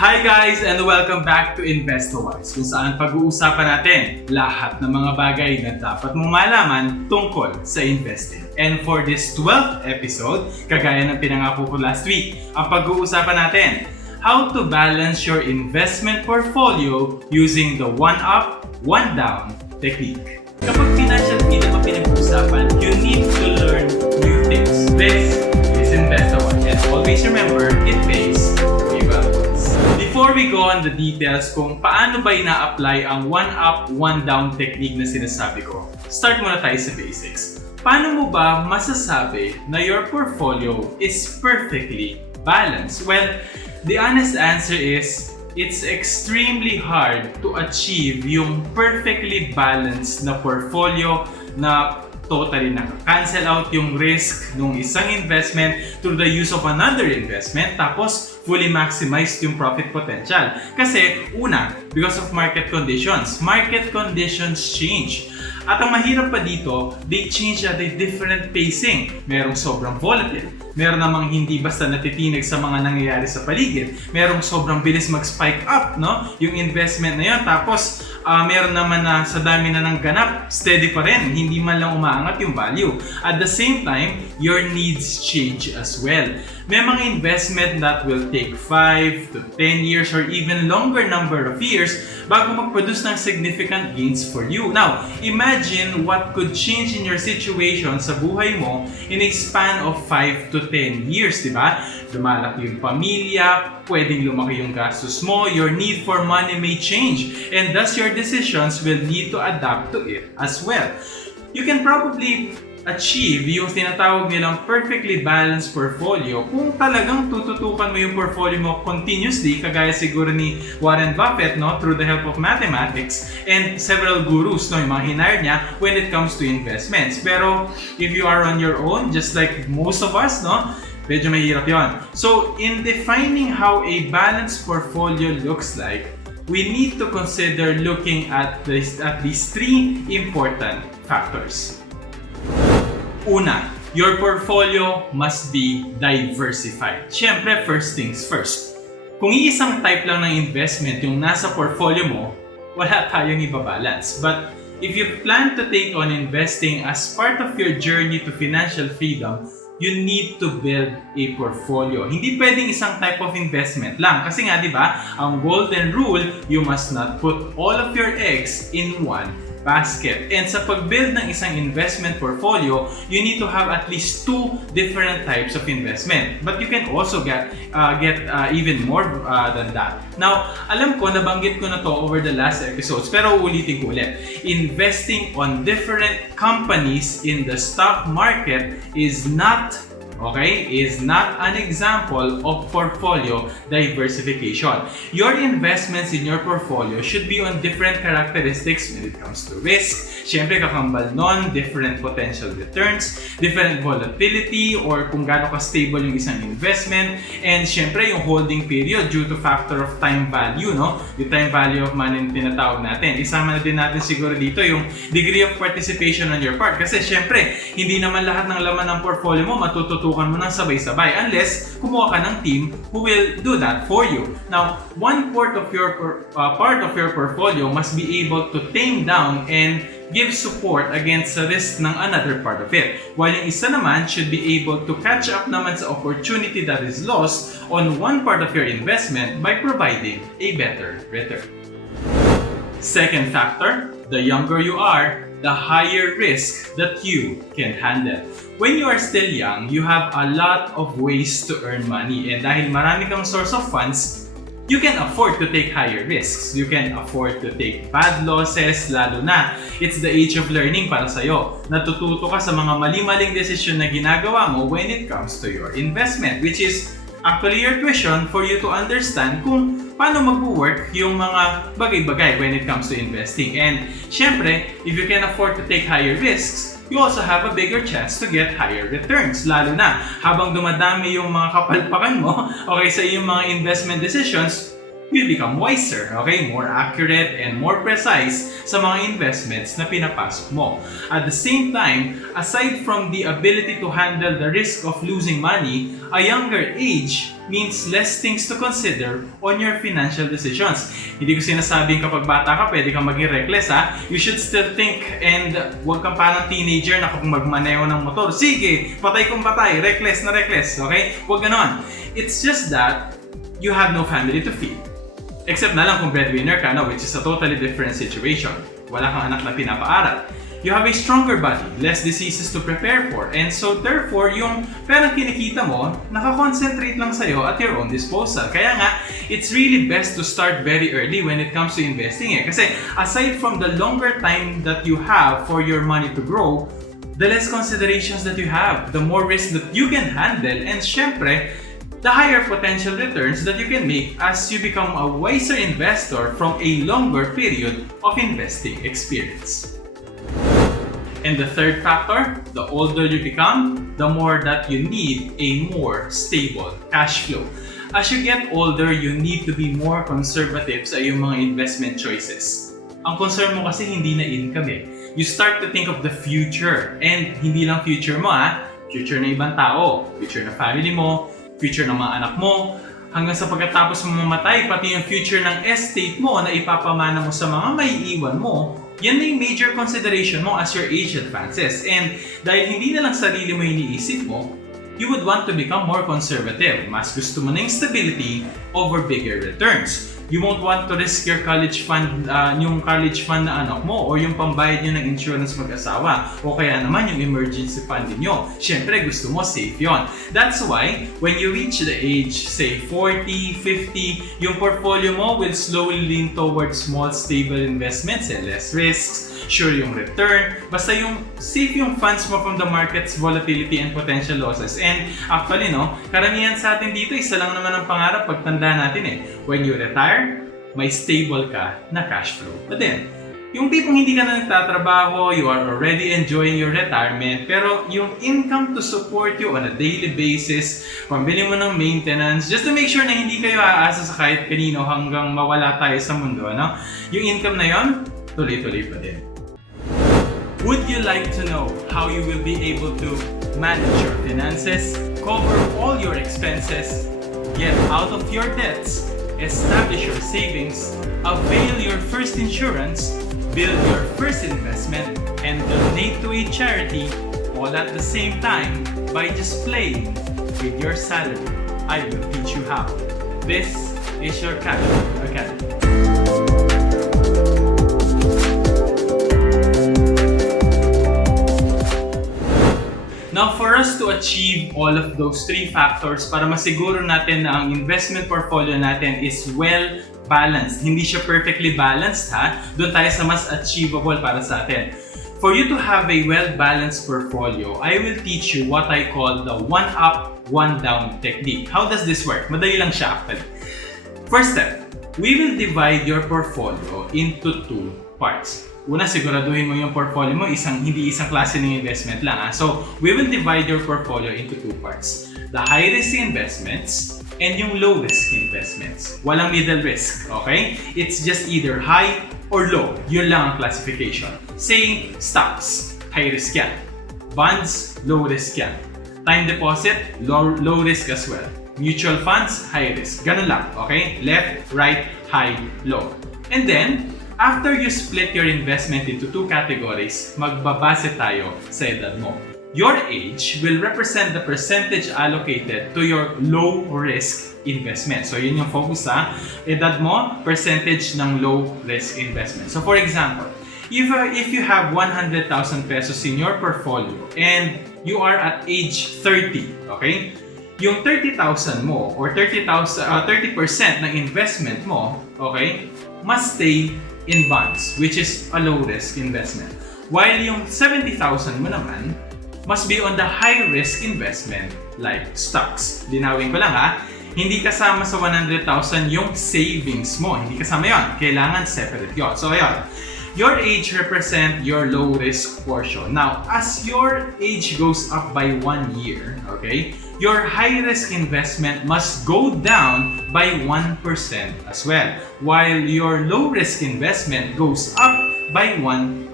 Hi guys and welcome back to InvestaWise, kung saan pag-uusapan natin lahat ng mga bagay na dapat mong malaman tungkol sa investing. And for this 12th episode, kagaya ng pinangako ko last week, ang pag-uusapan natin, how to balance your investment portfolio using the one up, one down technique. Kapag financial freedom ang pinag-uusapan, you need to learn new things. This is InvestaWise, and always remember, it pays. Before we go on the details kung paano ba ina-apply ang one up, one down technique na sinasabi ko, start muna tayo sa basics. Paano mo ba masasabi na your portfolio is perfectly balanced? Well, the honest answer is, it's extremely hard to achieve yung perfectly balanced na portfolio na totally naka-cancel out yung risk ng isang investment through the use of another investment, tapos fully maximized yung profit potential. Kasi una, because of market conditions. Market conditions change. At ang mahirap pa dito, they change at a different pacing. Merong sobrang volatile. Meron namang hindi basta natitinig sa mga nangyayari sa paligid. Merong sobrang bilis mag-spike up, no? Yung investment na yun. Tapos, meron naman na sa dami na ng ganap, steady pa rin. Hindi man lang umaangat yung value. At the same time, your needs change as well. May mga investment that will take 5 to 10 years or even longer number of years bago mag-produce ng significant gains for you. Now, imagine what could change in your situation sa buhay mo in a span of 5 to 10 years, di ba? Lumalaki yung pamilya, pwedeng lumaki yung gastos mo, your need for money may change, and thus your decisions will need to adapt to it as well. You can probably achieve yung tinatawag nilang perfectly balanced portfolio kung talagang tututukan mo yung portfolio mo continuously, kagaya siguro ni Warren Buffett, no, through the help of mathematics and several gurus, no, yung mga hinire niya when it comes to investments. Pero if you are on your own, just like most of us, no, medyo mahirap yon. So in defining how a balanced portfolio looks like, we need to consider looking at these three important factors. Una, your portfolio must be diversified. Siyempre, first things first. Kung iisang type lang ng investment yung nasa portfolio mo, wala tayong ibabalance. But if you plan to take on investing as part of your journey to financial freedom, you need to build a portfolio. Hindi pwedeng isang type of investment lang. Kasi nga, di ba, ang golden rule, you must not put all of your eggs in one basket. And sa pag-build ng isang investment portfolio, you need to have at least two different types of investment. But you can also get even more than that. Now, alam ko, nabanggit ko na to over the last episodes, pero ulitin ko ulit. Investing on different companies in the stock market is not an example of portfolio diversification. Your investments in your portfolio should be on different characteristics when it comes to risk. Siyempre, kakambal nun, different potential returns, different volatility, or kung gaano ka-stable yung isang investment, and siyempre, yung holding period due to factor of time value, no? Yung time value of money na tinatawag natin. Isama na din natin siguro dito yung degree of participation on your part. Kasi siyempre, hindi naman lahat ng laman ng portfolio mo matututukan mo ng sabay-sabay unless kumuha ka ng team who will do that for you. Now, one part of your portfolio must be able to tame down and give support against the risk ng another part of it. While yung isa naman should be able to catch up naman sa opportunity that is lost on one part of your investment by providing a better return. Second factor, the younger you are, the higher risk that you can handle. When you are still young, you have a lot of ways to earn money, and dahil marami kang source of funds, you can afford to take higher risks. You can afford to take bad losses, lalo na it's the age of learning para sa'yo. Natututo ka sa mga mali-maling desisyon na ginagawa mo when it comes to your investment, which is actually your tuition for you to understand kung paano mag-work yung mga bagay-bagay when it comes to investing. And syempre, if you can afford to take higher risks, you also have a bigger chance to get higher returns. Lalo na habang dumadami yung mga kapalpakan mo, okay, sa iyong mga investment decisions, you become wiser, okay? More accurate and more precise sa mga investments na pinapasok mo. At the same time, aside from the ability to handle the risk of losing money, a younger age means less things to consider on your financial decisions. Hindi ko sinasabing kapag bata ka, pwede kang maging reckless, ha? You should still think, and huwag kang parang teenager na kung magmaneho ng motor, sige, patay kung patay, reckless na reckless, okay? Huwag ganon. It's just that you have no family to feed. Except na lang kung breadwinner ka, no? Which is a totally different situation. Wala kang anak na pinapaaral. You have a stronger body, less diseases to prepare for, and so therefore, yung perang kinikita mo, nakakoncentrate lang sa'yo at your own disposal. Kaya nga, it's really best to start very early when it comes to investing eh. Kasi aside from the longer time that you have for your money to grow, the less considerations that you have, the more risk that you can handle, and syempre, the higher potential returns that you can make as you become a wiser investor from a longer period of investing experience. And the third factor, the older you become, the more that you need a more stable cash flow. As you get older, you need to be more conservative sa iyong mga investment choices. Ang concern mo kasi hindi na income eh. You start to think of the future, and hindi lang future mo future ng ibang tao, future ng family mo, future ng mga anak mo, hanggang sa pagkatapos mo mamatay, pati yung future ng estate mo na ipapamana mo sa mga may iwan mo, yan na yung major consideration mo as your age advances. And dahil hindi na lang sarili mo iniisip mo, you would want to become more conservative. Mas gusto mo na yung stability over bigger returns. You won't want to risk your college fund, yung college fund na anak mo, or yung pambayad nyo ng insurance mag-asawa, o kaya naman yung emergency fund niyo. Siyempre, gusto mo safe yon. That's why, when you reach the age, say 40, 50, yung portfolio mo will slowly lean towards small, stable investments and less risks, sure yung return, basta yung safe yung funds mo from the market's volatility and potential losses. And actually, no, karamihan sa atin dito, isa lang naman ang pangarap pagtanda natin eh. When you retire, may stable ka na cash flow. But then, yung tipong hindi ka na nagtatrabaho, you are already enjoying your retirement, pero yung income to support you on a daily basis, pambili mo ng maintenance, just to make sure na hindi kayo aasa sa kahit kanino hanggang mawala tayo sa mundo, ano? Yung income na yon, tuloy-tuloy pa din. Would you like to know how you will be able to manage your finances, cover all your expenses, get out of your debts, establish your savings, avail your first insurance, build your first investment, and donate to a charity all at the same time by just playing with your salary? I will teach you how. This is your Cashflow Academy. Now, for us to achieve all of those three factors, para masiguro natin na ang investment portfolio natin is well balanced. Hindi siya perfectly balanced, doon tayo sa mas achievable para sa atin. For you to have a well-balanced portfolio, I will teach you what I call the one up, one down technique. How does this work? Madali lang siya actually. First step, we will divide your portfolio into two parts. Una, siguraduhin mo yung portfolio mo, hindi isang klase ng investment lang. So, we will divide your portfolio into two parts. The high-risk investments and yung low-risk investments. Walang middle risk, okay? It's just either high or low. Yun lang ang classification. Saying stocks, high risk yan. Bonds, low risk yan. Time deposit, low risk as well. Mutual funds, high risk. Ganun lang, okay? Left, right, high, low. And then, after you split your investment into two categories, magbabase tayo sa edad mo. Your age will represent the percentage allocated to your low-risk investment. So, yun yung focus sa edad mo, percentage ng low-risk investment. So, for example, if you have 100,000 pesos in your portfolio and you are at age 30, okay? Yung 30,000 mo or 30% ng investment mo, okay, must stay in bonds, which is a low-risk investment. While yung 70,000 mo naman must be on the high-risk investment like stocks. Linawin ko lang hindi kasama sa 100,000 yung savings mo. Hindi kasama yon. Kailangan separate yon. So ayun, your age represent your low-risk portion. Now, as your age goes up by 1 year, okay, your high-risk investment must go down by 1% as well, while your low-risk investment goes up by 1%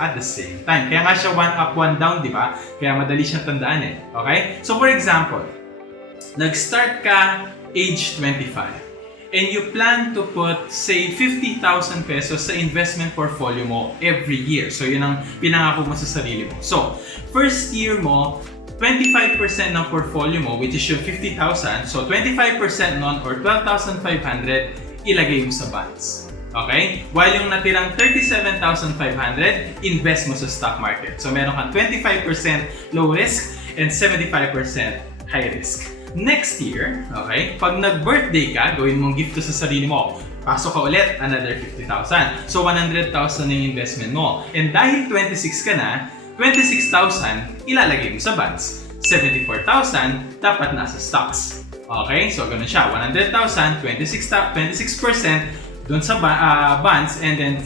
at the same time. Kaya nga siya 1 up, 1 down, di ba? Kaya madali siyang tandaan eh. Okay? So for example, nag-start ka age 25 and you plan to put, say, 50,000 pesos sa investment portfolio mo every year. So yun ang pinangako mo sa sarili mo. So, first year mo, 25% ng portfolio mo, which is yung 50,000, so 25% nun or 12,500, ilagay mo sa bonds. Okay? While yung natirang 37,500, invest mo sa stock market. So meron kang 25% low risk and 75% high risk. Next year, okay, pag nag-birthday ka, gawin mong gift to sa sarili mo. Pasok ka ulit, another 50,000. So 100,000 yung investment mo. And dahil 26 ka na, 26,000 ilalagay mo sa bonds. 74,000 dapat nasa stocks. Okay? So ganun siya. 100,000, 26% doon sa bonds, and then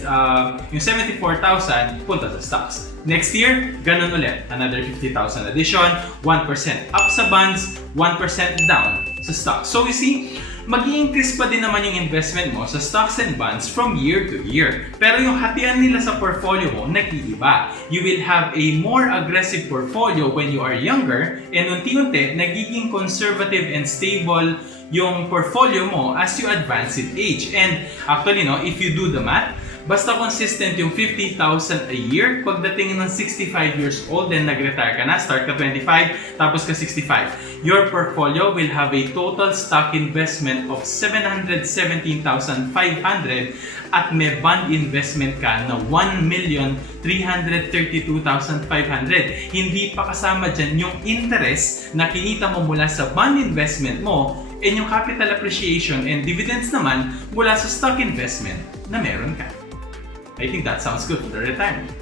yung 74,000 punta sa stocks. Next year, ganun ulit. Another 50,000 addition, 1% up sa bonds, 1% down sa stocks. So you see, mag-i-increase pa din naman yung investment mo sa stocks and bonds from year to year. Pero yung hatian nila sa portfolio mo, nag-iiba. You will have a more aggressive portfolio when you are younger, and unti-unti, nagiging conservative and stable yung portfolio mo as you advance in age. And actually, no, if you do the math, basta consistent yung 50,000 a year, pagdating ng 65 years old, then nag-retire ka na, start ka 25, tapos ka 65. Your portfolio will have a total stock investment of 717,500 at may bond investment ka na 1,332,500. Hindi pa kasama dyan yung interest na kinita mo mula sa bond investment mo, and yung capital appreciation and dividends naman mula sa stock investment na meron ka. I think that sounds good for the retirement.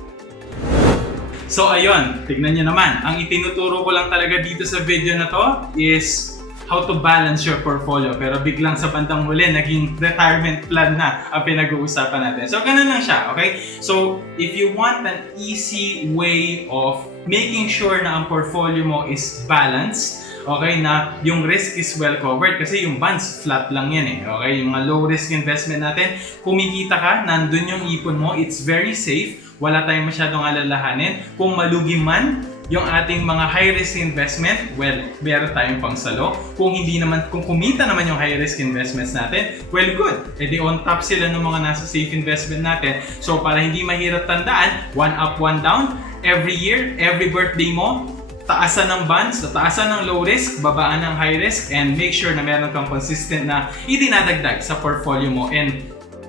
So ayun, tignan nyo naman. Ang itinuturo ko lang talaga dito sa video na to is how to balance your portfolio. Pero biglang sa bandang huli, naging retirement plan na ang pinag-uusapan natin. So ganun lang siya, okay? So if you want an easy way of making sure na ang portfolio mo is balanced, okay, na yung risk is well covered kasi yung bonds flat lang yan eh. Okay, yung mga low risk investment natin, kumikita ka, nandun yung ipon mo, it's very safe, wala tayong masyadong alalahanin. Kung malugi man yung ating mga high risk investment, well, meron tayong pangsalo. Kung hindi naman, kung kumita naman yung high risk investments natin, well, good. E di on top sila ng mga nasa safe investment natin. So para hindi mahirap tandaan, 1 up, 1 down, every year, every birthday mo, taasan ng bonds, taasan ng low risk, babaan ng high risk, and make sure na meron kang consistent na idinadagdag sa portfolio mo. And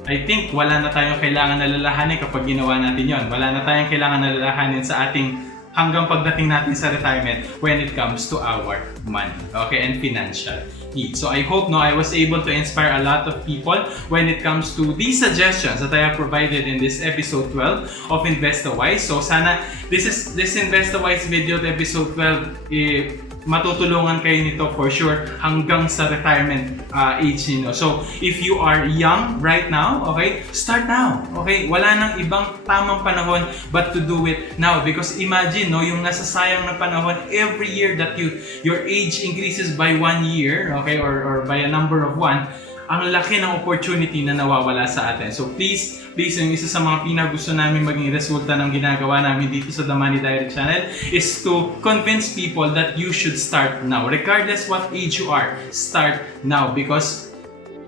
I think wala na tayong kailangan nalalahanin kapag ginawa natin yon. Wala na tayong kailangan nalalahanin sa ating hanggang pagdating natin sa retirement when it comes to our money, okay, and financial needs. So I hope I was able to inspire a lot of people when it comes to these suggestions that I have provided in this episode 12 of InvestaWise. So sana this InvestaWise video to episode 12 matutulungan kayo nito for sure hanggang sa retirement age niyo. So if you are young right now, okay, start now. Okay, wala nang ibang tamang panahon but to do it now, because imagine yung nasasayang na panahon every year that your age increases by 1 year, okay, or by a number of 1, ang laki ng opportunity na nawawala sa atin. So please, yung isa sa mga pinagusto namin maging resulta ng ginagawa namin dito sa The Money Diary channel is to convince people that you should start now. Regardless what age you are, start now, because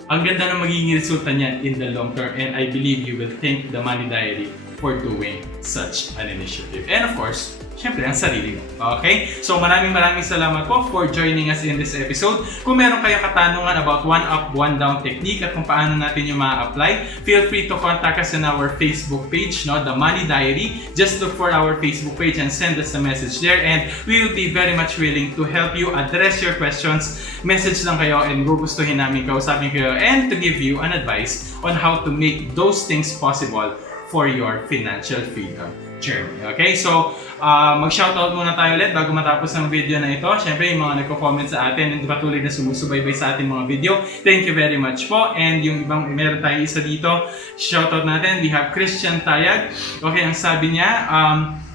ang ganda ng magiging resulta niyan in the long term, and I believe you will thank The Money Diary for doing such an initiative. And of course, syempre, ang sarili mo. Okay? So maraming salamat po for joining us in this episode. Kung meron kayong katanungan about 1 up, 1 down technique at kung paano natin yung ma-apply, feel free to contact us on our Facebook page, The Money Diary. Just look for our Facebook page and send us a message there, and we will be very much willing to help you address your questions. Message lang kayo and gugustuhin namin kausapin kayo and to give you an advice on how to make those things possible for your financial freedom journey. Okay, so mag-shoutout muna tayo ulit bago matapos ang video na ito. Siyempre, yung mga nagko-comment sa atin and patuloy na sumusubaybay sa ating mga video. Thank you very much po. And yung ibang, meron tayo isa dito, shoutout natin. We have Christian Tayag. Okay, ang sabi niya,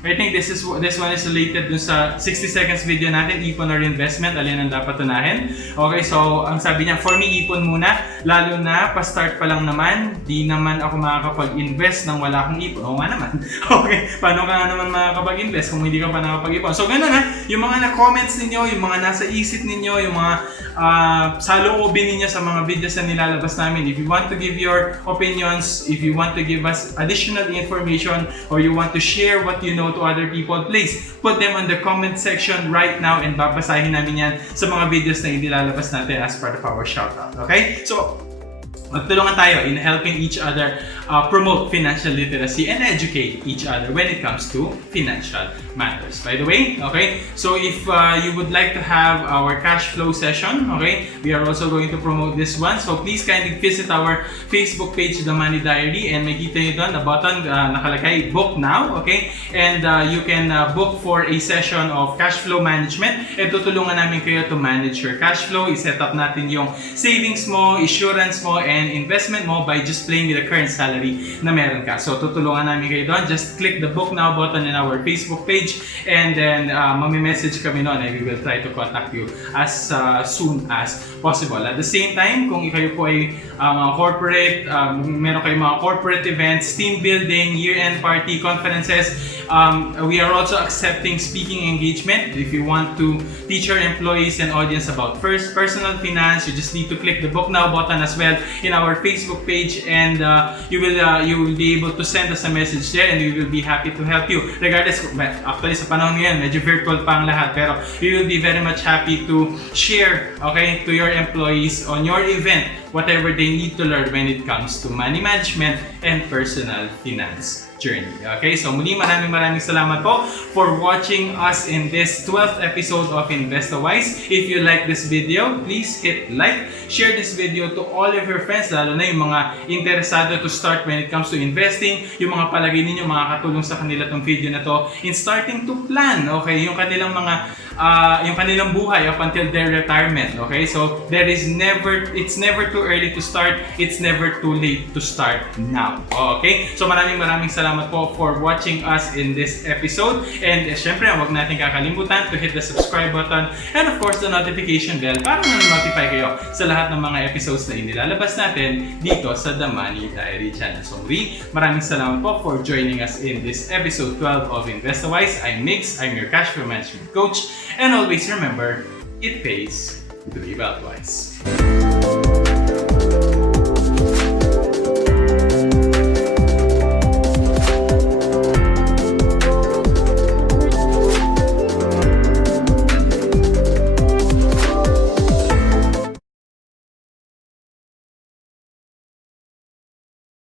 I think this one is related dun sa 60 seconds video natin, ipon or investment, alin ang dapat tunahin. Okay, so ang sabi niya, for me, ipon muna, lalo na pa-start pa lang naman, di naman ako makakapag-invest nang wala akong ipon. Oo nga naman. Okay, paano ka naman makakapag-invest kung hindi ka pa nakapag-ipon? So ganun ha, yung mga na-comments ninyo, yung mga nasa isip ninyo, yung mga saloobin ninyo sa mga videos na nilalabas namin. If you want to give your opinions, if you want to give us additional information, or you want to share what you know to other people, please put them on the comment section right now and babasahin namin yan sa mga videos na inilalabas natin as part of our shoutout. Okay? So, magtulungan tayo in helping each other promote financial literacy and educate each other when it comes to financial matters. By the way, okay, so if you would like to have our cash flow session, okay, we are also going to promote this one. So please kindly visit our Facebook page, The Money Diary, and makita nyo doon, the button nakalagay, book now, okay, and you can book for a session of cash flow management, and tutulungan namin kayo to manage your cash flow. I-set up natin yung savings mo, insurance mo, and investment mo by just playing with the current salary na meron ka. So tutulungan namin kayo doon. Just click the book now button in our Facebook page, and then mami-message kami noon, and we will try to contact you as soon as possible. At the same time, kung kayo po ay corporate, meron kayong mga corporate events, team building, year-end party, conferences, we are also accepting speaking engagement. If you want to teach your employees and audience about personal finance, you just need to click the book now button as well in our Facebook page, and you will be able to send us a message there, and we will be happy to help you. Regardless, actually sa panahon ngayon, medyo virtual pa ang lahat, pero we will be very much happy to share, okay, to your employees on your event whatever they need to learn when it comes to money management and personal finance journey. Okay, so muli maraming salamat po for watching us in this 12th episode of InvestaWise. If you like this video, please hit like, share this video to all of your friends, lalo na yung mga interesado to start when it comes to investing, yung mga palagay ninyo makakatulong sa kanila tong video na to in starting to plan, okay, yung kanilang mga yung kanilang buhay up until their retirement. Okay, so it's never too early to start, it's never too late to start now. Okay, so maraming salamat po for watching us in this episode, and syempre huwag natin kakalimutan to hit the subscribe button and of course the notification bell para na-notify kayo sa lahat ng mga episodes na inilalabas natin dito sa The Money Diary channel. So maraming salamat po for joining us in this episode 12 of InvestaWise. I'm Mix, I'm your cash flow management coach, and always remember, it pays to live out wise.